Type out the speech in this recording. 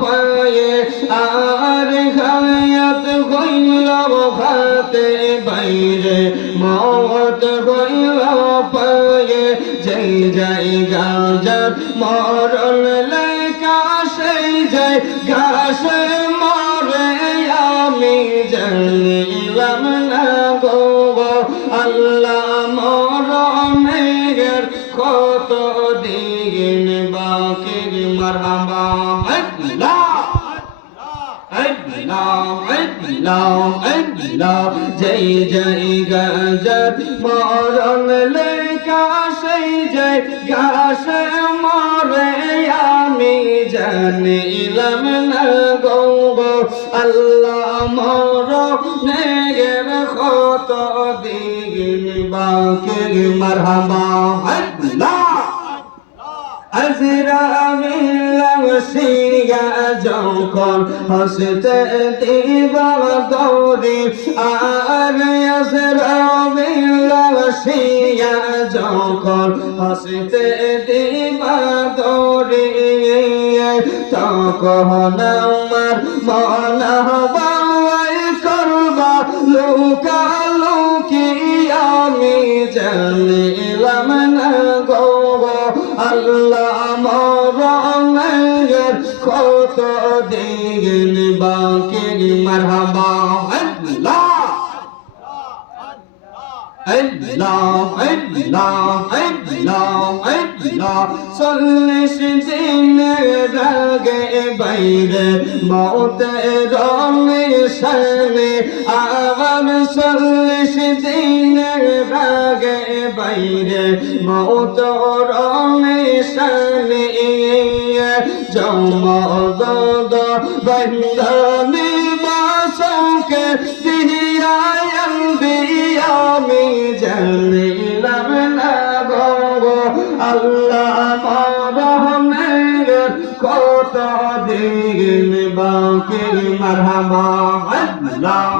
পায়ে আর হায়াত হইল হাতে বাইরে মত হইল পায়ে যেই জায়গা যার মরণ লেখা সেই জায়গা সে মরে আমি জানিলাম না গো আল্লাহ মরণের কত দিন বাকি মারহাবা আল্লাহ আল্লাহ আল্লাহ আল্লাহ যেই জায়গা যার মরণ লেখা সেই জায়গা সে মরে আমি জানিলাম না গো আল্লাহ মরণের কত দিন বাকি মারহাবা আল্লাহ আজরাইল আসিয়া যখন হসতে দিবা দৌড়ি আর আজরাইল আসিয়া যখন হসতে দিবা দৌড়ি তখন আমার মন হবাই করবা লুকালুকি আমি জানিলাম না গো আল্লাহ মরণের কত দিন বাকি মারহাবা আল্লাহ আল্লাহ আল্লাহ আল্লাহ আল্লাহ 40 দিনের আগে বাইরে মওতের নিশানে আবার 40 দিনের আগে বাইরে মওতের নিশানে জমদদ বন্ধনে মাসকে দিয়া আমি জানিলাম না গো আল্লাহ মরণের কত দিন বাকি মারহাবা আল্লাহ